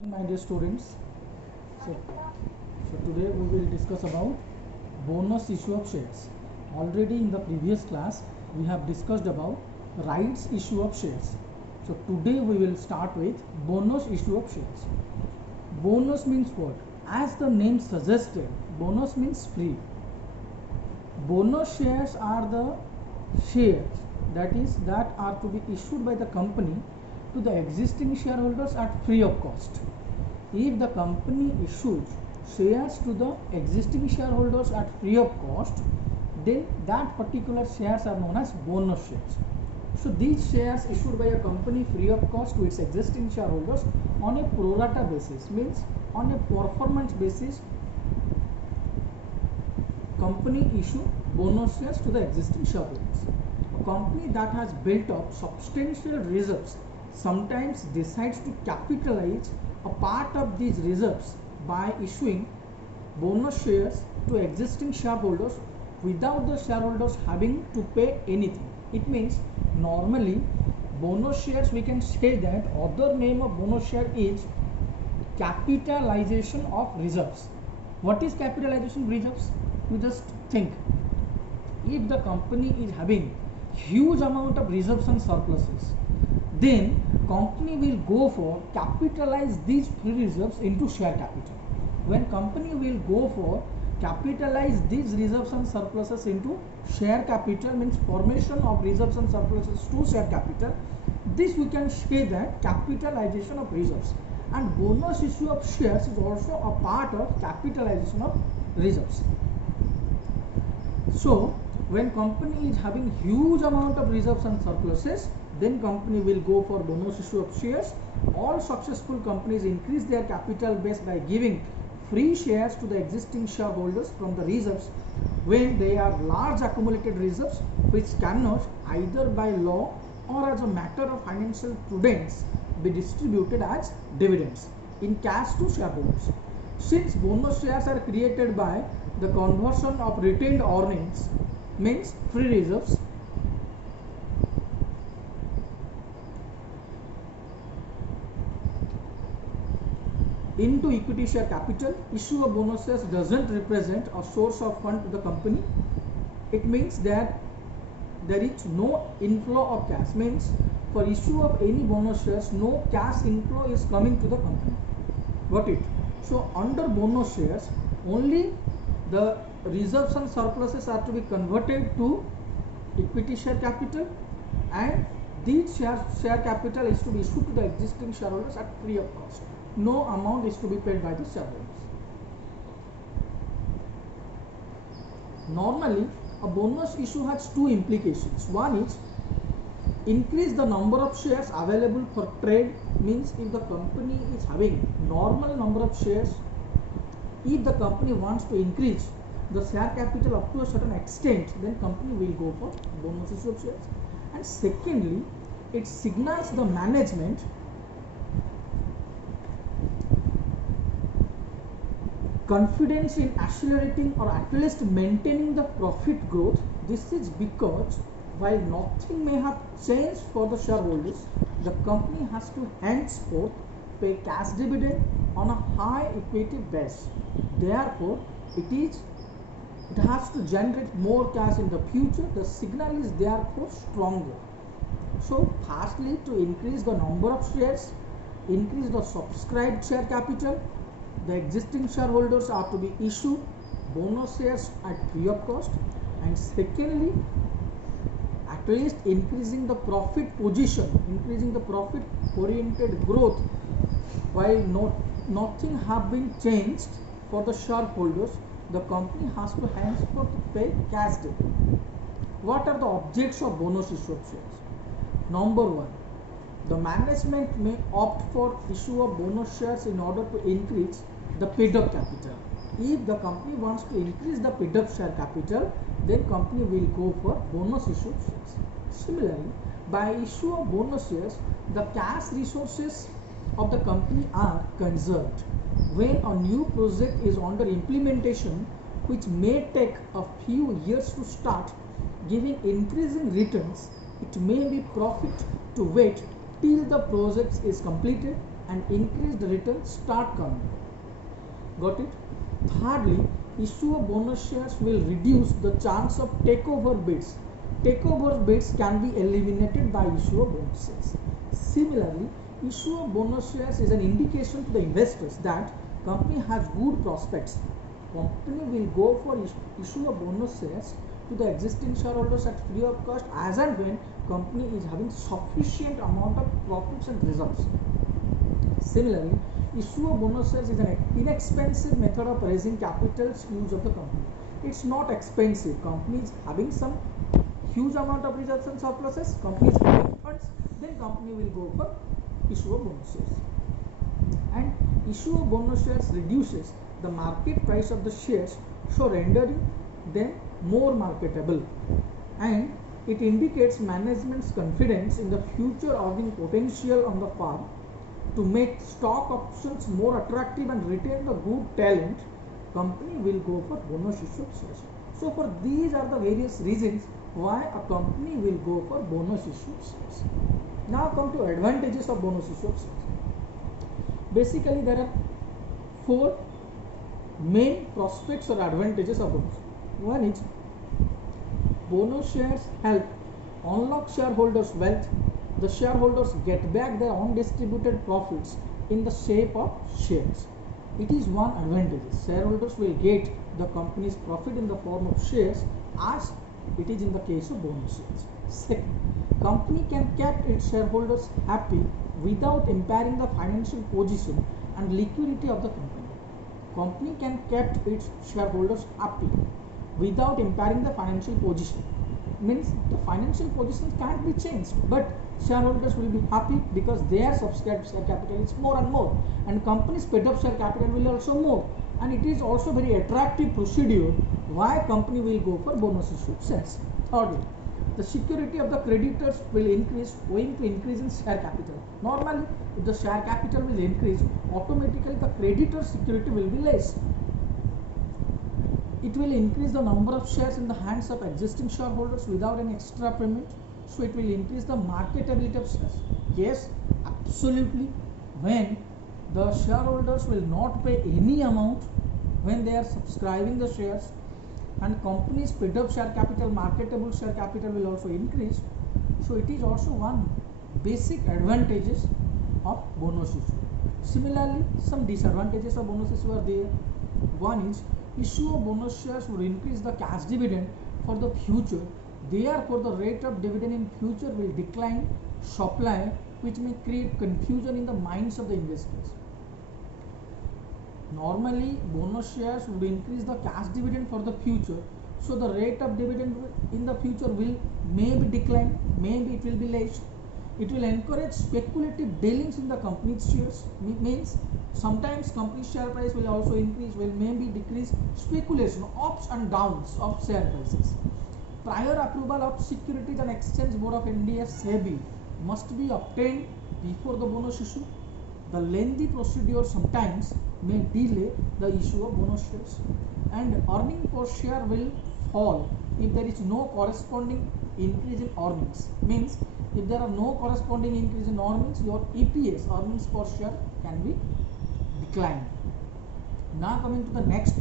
My dear students, so, today we will discuss about bonus issue of shares. Already in the previous class we have discussed about rights issue of shares. So today we will start with bonus issue of shares. Bonus means what? As the name suggested, bonus means free. Bonus shares are the shares that are to be issued by the company to the existing shareholders at free of cost. If the company issues shares to the existing shareholders at free of cost, then that particular shares are known as bonus shares. So these shares issued by a company free of cost to its existing shareholders on a pro rata basis, means on a performance basis, company issue bonus shares to the existing shareholders. A company that has built up substantial reserves sometimes decides to capitalize a part of these reserves by issuing bonus shares to existing shareholders without the shareholders having to pay anything. It means normally bonus shares, we can say that other name of bonus share is capitalization of reserves. What is capitalization of reserves? You just think, if the company is having huge amount of reserves and surpluses, then company will go for capitalize these free reserves into share capital. When company will go for capitalize these reserves and surpluses into share capital, means formation of reserves and surpluses to share capital, this we can say that capitalization of reserves. And bonus issue of shares is also a part of capitalization of reserves. So when company is having huge amount of reserves and surpluses, then company will go for bonus issue of shares. All successful companies increase their capital base by giving free shares to the existing shareholders from the reserves when they are large accumulated reserves which cannot, either by law or as a matter of financial prudence, be distributed as dividends in cash to shareholders. Since bonus shares are created by the conversion of retained earnings, means free reserves, into equity share capital, issue of bonus shares doesn't represent a source of fund to the company. It means that there is no inflow of cash, means for issue of any bonus shares, no cash inflow is coming to the company. Got it? So under bonus shares, only the reserves and surpluses are to be converted to equity share capital, and these share capital is to be issued to the existing shareholders at free of cost. No amount is to be paid by the shareholders. Normally, a bonus issue has two implications. One is increase the number of shares available for trade, means if the company is having normal number of shares, if the company wants to increase the share capital up to a certain extent, then company will go for bonus issue of shares. And secondly, it signals the management confidence in accelerating or at least maintaining the profit growth. This is because while nothing may have changed for the shareholders, the company has to henceforth pay cash dividend on a high equity base. Therefore, it has to generate more cash in the future. The signal is therefore stronger. So firstly, to increase the number of shares, increase the subscribed share capital, the existing shareholders are to be issued bonus shares at free of cost. And secondly, at least increasing the profit position, increasing the profit oriented growth, while nothing have been changed for the shareholders, the company has to henceforth pay cash dividend. What are the objects of bonus issue of shares? Number one, the management may opt for issue of bonus shares in order to increase the paid up capital. If the company wants to increase the paid up share capital, then company will go for bonus issue of shares. Similarly, by issue of bonus shares, the cash resources of the company are conserved. When a new project is under implementation, which may take a few years to start giving increasing returns, it may be profit to wait till the project is completed and increased returns start coming. Got it? Thirdly, issue of bonus shares will reduce the chance of takeover bids. Takeover bids can be eliminated by issue of bonus shares. Similarly, issue of bonus shares is an indication to the investors that company has good prospects. Company will go for issue of bonus shares to the existing shareholders at free of cost as and when company is having sufficient amount of profits and reserves. Similarly, issue of bonus shares is an inexpensive method of raising capital use of the company. It's not expensive. Company is having some huge amount of reserves and surpluses. Company is having funds. Then company will go for issue of bonus shares. And issue of bonus shares reduces the market price of the shares, so rendering them more marketable. And it indicates management's confidence in the future earning potential on the firm. To make stock options more attractive and retain the good talent, company will go for bonus issue of shares. So for these are the various reasons why a company will go for bonus issue of shares. Now come to advantages of bonus issue of shares. Basically there are four main prospects or advantages of bonus. One is bonus shares help unlock shareholders' wealth. The shareholders get back their undistributed profits in the shape of shares. It is one advantage. Shareholders will get the company's profit in the form of shares as it is in the case of bonus shares. Second, company can keep its shareholders happy without impairing the financial position and liquidity of the company. Company can keep its shareholders happy without impairing the financial position. Means the financial position can't be changed, but shareholders will be happy because their subscribed share capital is more and more, and company's paid up share capital will also more, and it is also very attractive procedure why company will go for bonus issue shares. Thirdly, the security of the creditors will increase owing to increase in share capital. Normally, if the share capital will increase, automatically the creditor security will be less. It will increase the number of shares in the hands of existing shareholders without any extra payment. So it will increase the marketability of shares. Yes, absolutely. When the shareholders will not pay any amount when they are subscribing the shares, and company's paid up share capital, marketable share capital will also increase. So it is also one basic advantages of bonus issue. Similarly, some disadvantages of bonus issue are there. One is issue of bonus shares would increase the cash dividend for the future. Therefore, the rate of dividend in future will decline, supply, which may create confusion in the minds of the investors. Normally, bonus shares would increase the cash dividend for the future. So, the rate of dividend in the future will maybe decline, maybe it will be less. It will encourage speculative dealings in the company's shares. Means sometimes company share price will also increase, will maybe decrease. Speculation, ups and downs of share prices. Prior approval of Securities and Exchange Board of India (SEBI) must be obtained before the bonus issue. The lengthy procedure sometimes may delay the issue of bonus shares, and earning per share will fall if there is no corresponding increase in earnings. Means if there are no corresponding increase in earnings, your EPS, earnings per share, can be declined. Now coming to the next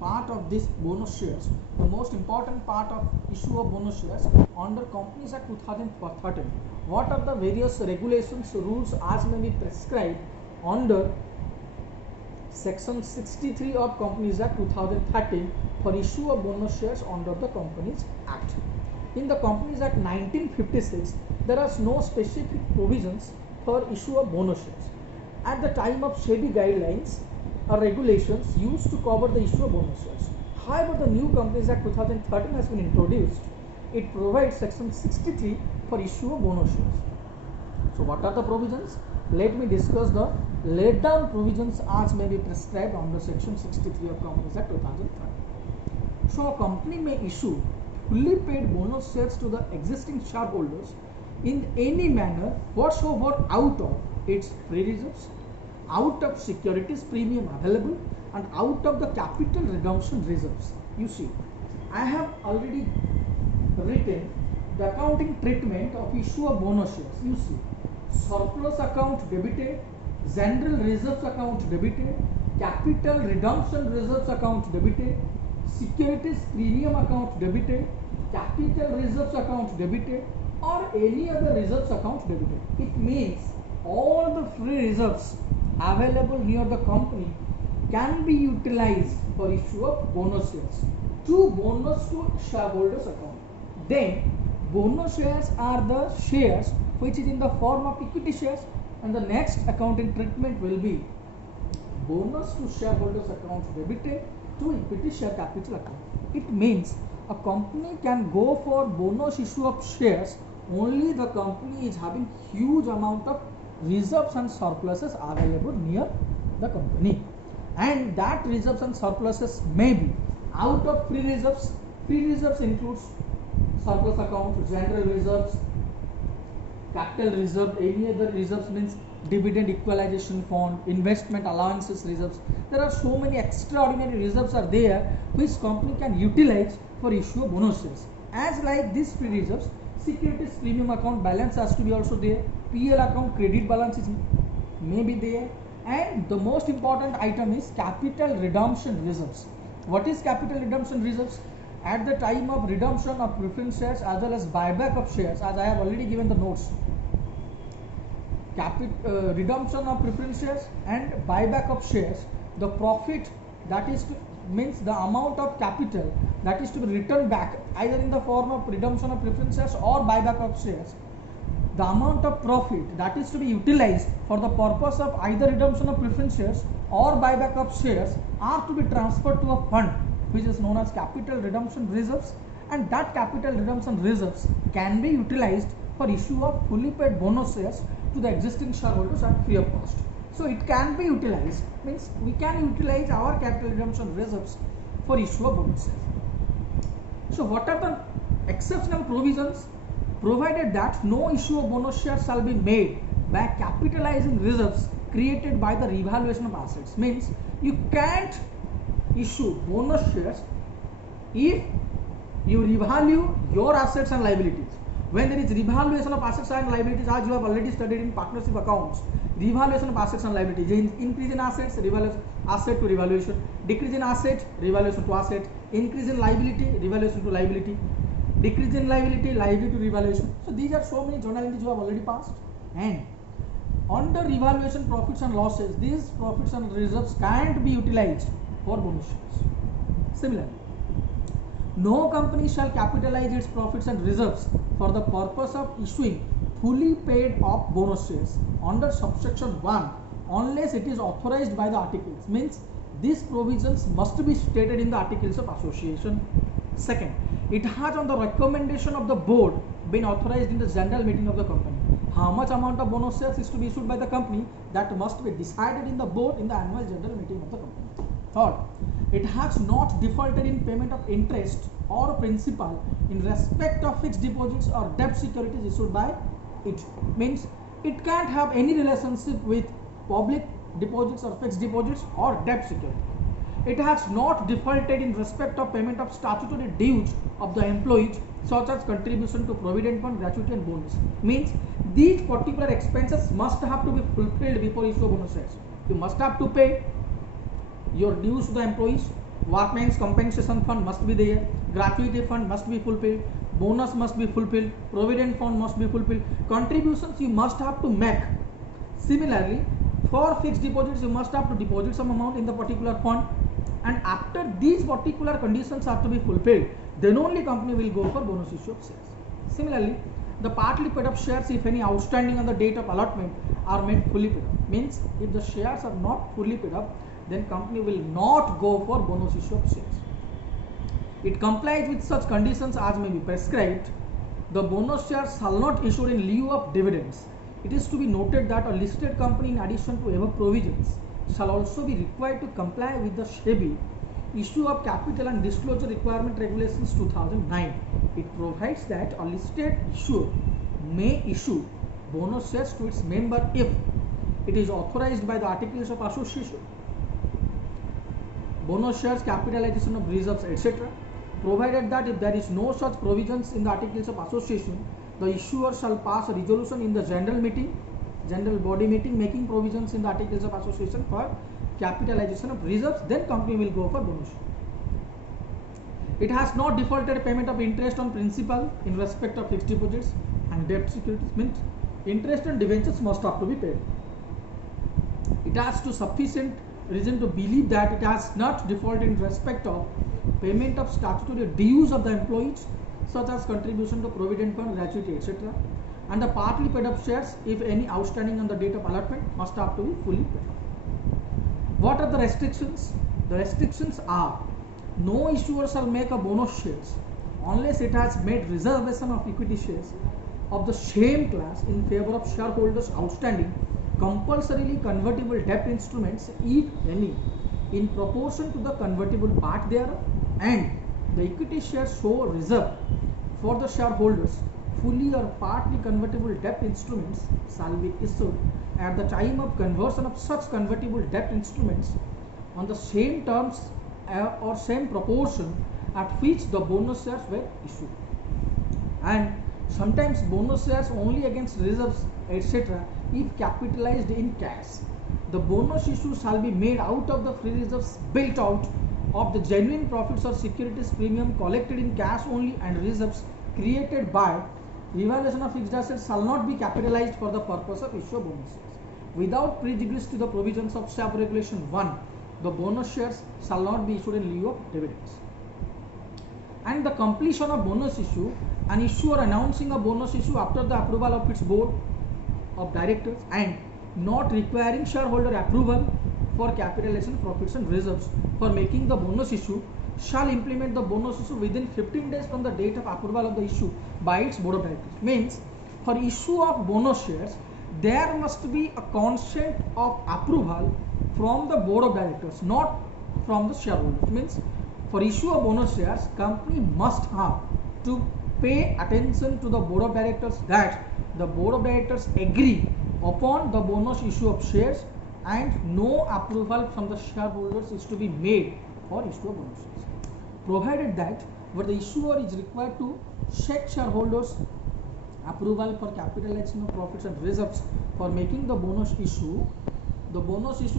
part of this bonus shares, the most important part of issue of bonus shares under Companies Act 2013. What are the various regulations, rules as may be prescribed under Section 63 of Companies Act 2013 for issue of bonus shares under the Companies Act. In the Companies Act 1956, there are no specific provisions for issue of bonus shares. At the time of SEBI guidelines or regulations used to cover the issue of bonus shares. However, the new Companies Act 2013 has been introduced. It provides Section 63 for issue of bonus shares. So, what are the provisions? Let me discuss the laid down provisions as may be prescribed under Section 63 of Companies Act 2013. So, a company may issue fully paid bonus shares to the existing shareholders in any manner whatsoever out of its free reserves, out of securities premium available, and out of the capital redemption reserves. You see, I have already written the accounting treatment of issue of bonus shares. You see, surplus account debited, general reserves account debited, capital redemption reserves account debited, securities premium account debited, capital reserves account debited, or any other reserves account debited. It means all the free reserves available near the company can be utilized for issue of bonus shares to bonus to shareholders account. Then bonus shares are the shares which is in the form of equity shares, and the next accounting treatment will be bonus to shareholders account debited to equity share capital account. It means a company can go for bonus issue of shares only the company is having huge amount of reserves and surpluses available near the company, and that reserves and surpluses may be out of free reserves. Free reserves includes surplus account, general reserves, capital reserve, any other reserves means dividend equalization fund, investment allowances reserves. There are so many extraordinary reserves are there which company can utilize for issue of bonus shares. As like these free reserves, securities premium account balance has to be also there, PL account credit balance is may be there, and the most important item is capital redemption reserves. What is capital redemption reserves? At the time of redemption of preference shares as well as buyback of shares, as I have already given the notes, redemption of preference shares and buyback of shares, the profit that is to, means the amount of capital that is to be returned back either in the form of redemption of preference shares or buyback of shares, the amount of profit that is to be utilized for the purpose of either redemption of preference shares or buyback of shares are to be transferred to a fund which is known as capital redemption reserves, and that capital redemption reserves can be utilized for issue of fully paid bonus shares to the existing shareholders at free of cost. So it can be utilized, means we can utilize our capital redemption reserves for issue of bonus shares. So what are the exceptional provisions? Provided that no issue of bonus shares shall be made by capitalizing reserves created by the revaluation of assets. Means you can't issue bonus shares if you revalue your assets and liabilities. When there is revaluation of assets and liabilities, as you have already studied in partnership accounts, revaluation of assets and liabilities, increase in assets, revaluation asset to revaluation, decrease in asset, revaluation to asset, increase in liability, revaluation to liability, decrease in liability, liability to revaluation. So these are so many journal entries you have already passed. And under revaluation profits and losses, these profits and reserves can't be utilized for bonus shares. Similarly, no company shall capitalize its profits and reserves for the purpose of issuing fully paid off bonus shares under subsection 1 unless it is authorized by the articles. Means these provisions must be stated in the articles of association. Second, it has on the recommendation of the board been authorized in the general meeting of the company. How much amount of bonus shares is to be issued by the company, that must be decided in the board in the annual general meeting of the company. Third, it has not defaulted in payment of interest or principal in respect of fixed deposits or debt securities issued by it. Means it can't have any relationship with public deposits or fixed deposits or debt security. It has not defaulted in respect of payment of statutory dues of the employees such as contribution to provident fund, gratuity and bonus. Means these particular expenses must have to be fulfilled before issue of bonus shares. You must have to pay your dues to the employees, workmen's compensation fund must be there, gratuity fund must be fulfilled, bonus must be fulfilled, provident fund must be fulfilled, contributions you must have to make. Similarly, for fixed deposits you must have to deposit some amount in the particular fund, and after these particular conditions are to be fulfilled, then only company will go for bonus issue of shares. Similarly, the partly paid up shares, if any outstanding on the date of allotment, are made fully paid up. Means if the shares are not fully paid up, then company will not go for bonus issue of shares. It complies with such conditions as may be prescribed. The bonus shares shall not issue in lieu of dividends. It is to be noted that a listed company, in addition to above provisions, shall also be required to comply with the SEBI issue of capital and disclosure requirement regulations 2009. It provides that a listed issuer may issue bonus shares to its member if it is authorized by the articles of association, bonus shares, capitalization of reserves, etc. Provided that if there is no such provisions in the articles of association, the issuer shall pass a resolution in the general meeting general body meeting making provisions in the articles of association for capitalization of reserves, then company will go for bonus. It has not defaulted payment of interest on principal in respect of fixed deposits and debt securities, means interest and debentures must have to be paid. It has to sufficient reason to believe that it has not defaulted in respect of payment of statutory dues of the employees such as contribution to provident fund, gratuity, etc. And the partly paid up shares, if any outstanding on the date of allotment, must have to be fully paid. What are the restrictions? The restrictions are: no issuer shall make a bonus shares unless it has made reservation of equity shares of the same class in favor of shareholders outstanding compulsorily convertible debt instruments, if any, in proportion to the convertible part thereof, and the equity shares so reserved for the shareholders fully or partly convertible debt instruments shall be issued at the time of conversion of such convertible debt instruments on the same terms or same proportion at which the bonus shares were issued. And sometimes bonus shares only against reserves, etc., if capitalized in cash. The bonus issue shall be made out of the free reserves built out of the genuine profits or securities premium collected in cash only, and reserves created by revaluation of fixed assets shall not be capitalized for the purpose of issue of bonus shares. Without prejudice to the provisions of SAP Regulation 1, the bonus shares shall not be issued in lieu of dividends. And the completion of bonus issue, an issuer announcing a bonus issue after the approval of its board of directors and not requiring shareholder approval for capitalization profits and reserves for making the bonus issue shall implement the bonus issue within 15 days from the date of approval of the issue by its board of directors. Means for issue of bonus shares, there must be a consent of approval from the board of directors, not from the shareholders. Means for issue of bonus shares, company must have to pay attention to the board of directors that the board of directors agree upon the bonus issue of shares, and no approval from the shareholders is to be made for issue of bonus shares. Provided that where the issuer is required to seek shareholders approval for capitalization of profits and reserves for making the bonus issue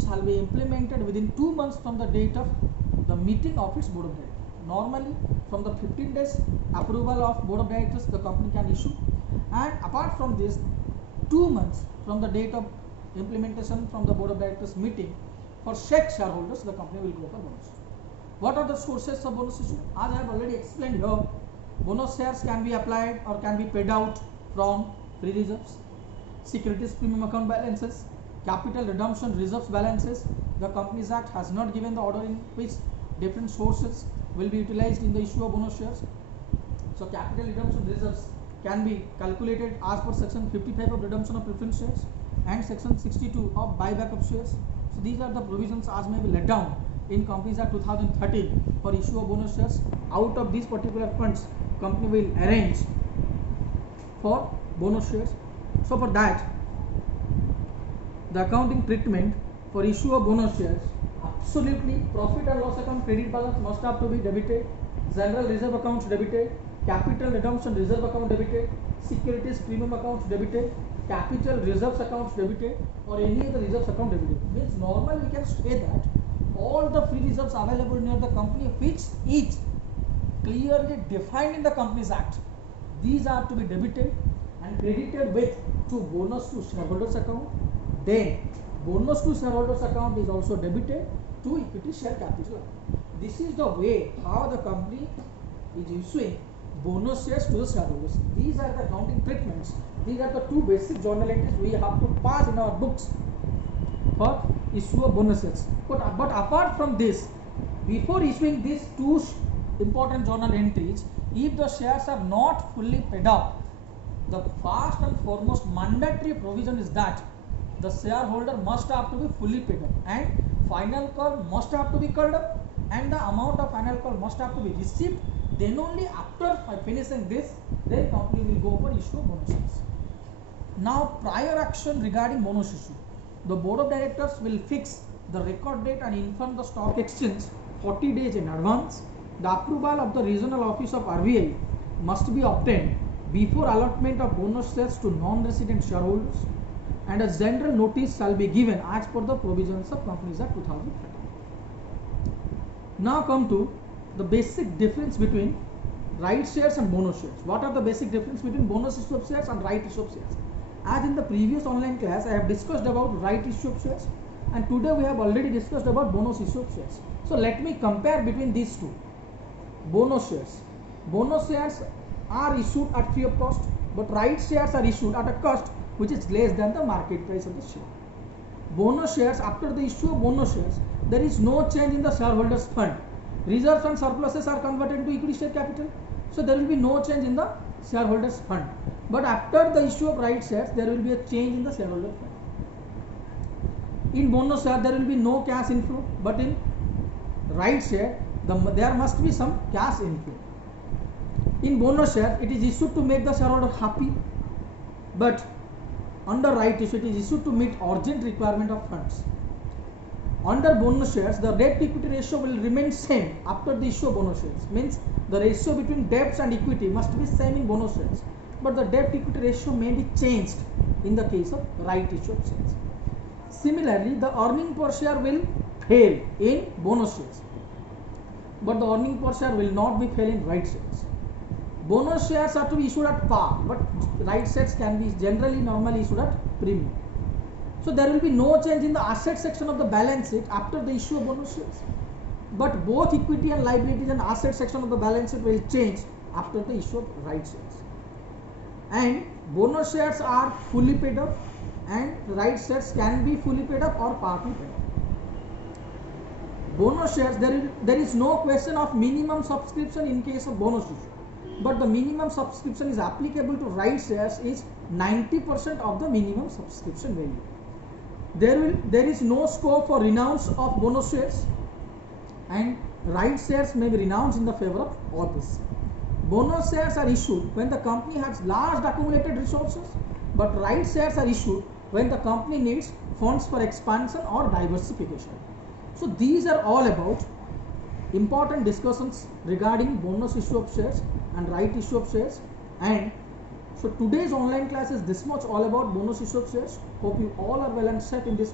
shall be implemented within 2 months from the date of the meeting of its board of directors. Normally, from the 15 days approval of board of directors, the company can issue, and apart from this, 2 months from the date of implementation from the board of directors meeting, for said shareholders, the company will go for bonus. What are the sources of bonus issue? As I have already explained here, bonus shares can be applied or can be paid out from free reserves, securities premium account balances, capital redemption reserves balances. The Companies Act has not given the order in which different sources will be utilized in the issue of bonus shares. So capital redemption reserves can be calculated as per section 55 of redemption of preference shares and section 62 of buyback of shares. So these are the provisions as may be laid down in Companies Act 2013 for issue of bonus shares. Out of these particular funds, company will arrange for bonus shares. So for that, the accounting treatment for issue of bonus shares, absolutely profit and loss account credit balance must have to be debited, general reserve accounts debited, capital redemption reserve account debited, securities premium accounts debited, capital reserves accounts debited, or any other reserves account debited. Means normally we can say that all the free reserves available near the company which is clearly defined in the Companies Act, these are to be debited and credited with to bonus to shareholders account. Then bonus to shareholders account is also debited to equity share capital account. This is the way how the company is issuing bonus shares to the shareholders. These are the accounting treatments. These are the two basic journal entries we have to pass in our books for issue of bonus shares. But apart from this, before issuing these two important journal entries, if the shares are not fully paid up, the first and foremost mandatory provision is that the shareholder must have to be fully paid up, and final call must have to be called up, and the amount of final call must have to be received. Then only after finishing this, then company will go for issue of bonus shares. Now, prior action regarding bonus issue, the board of directors will fix the record date and inform the stock exchange 40 days in advance. The approval of the regional office of RBI must be obtained before allotment of bonus shares to non-resident shareholders, and a general notice shall be given as per the provisions of Companies Act 2013. Now come to the basic difference between right shares and bonus shares. What are the basic difference between bonus issue of shares and right issue of shares? As in the previous online class, I have discussed about right issue of shares, and today we have already discussed about bonus issue of shares. So let me compare between these two. Bonus shares. Bonus shares are issued at free of cost, but right shares are issued at a cost which is less than the market price of the share. Bonus shares, after the issue of bonus shares, there is no change in the shareholders fund. Reserves and surpluses are converted into equity share capital, so there will be no change in the shareholders fund. But after the issue of right shares, there will be a change in the shareholder fund. In bonus share, there will be no cash inflow, but in right share, there must be some cash inflow. In bonus share, it is issued to make the shareholder happy, but under right issue, it is issued to meet urgent requirement of funds. Under bonus shares, the debt equity ratio will remain same after the issue of bonus shares. Means the ratio between debts and equity must be same in bonus shares, but the debt equity ratio may be changed in the case of right issue of shares. Similarly, the earning per share will fail in bonus shares, but the earning per share will not be fail in right shares. Bonus shares are to be issued at par, but right shares can be generally normally issued at premium. So there will be no change in the asset section of the balance sheet after the issue of bonus shares, but both equity and liabilities and asset section of the balance sheet will change after the issue of right shares. And bonus shares are fully paid up, and right shares can be fully paid up or partly paid up. Bonus shares, there is no question of minimum subscription in case of bonus issue, but the minimum subscription is applicable to right shares is 90% of the minimum subscription value. There is no scope for renounce of bonus shares, and right shares may be renounced in the favor of others. Bonus shares are issued when the company has large accumulated resources, but right shares are issued when the company needs funds for expansion or diversification. So these are all about important discussions regarding bonus issue of shares and right issue of shares. And so today's online class is this much all about bonus issue of shares. Hope you all are well and set in this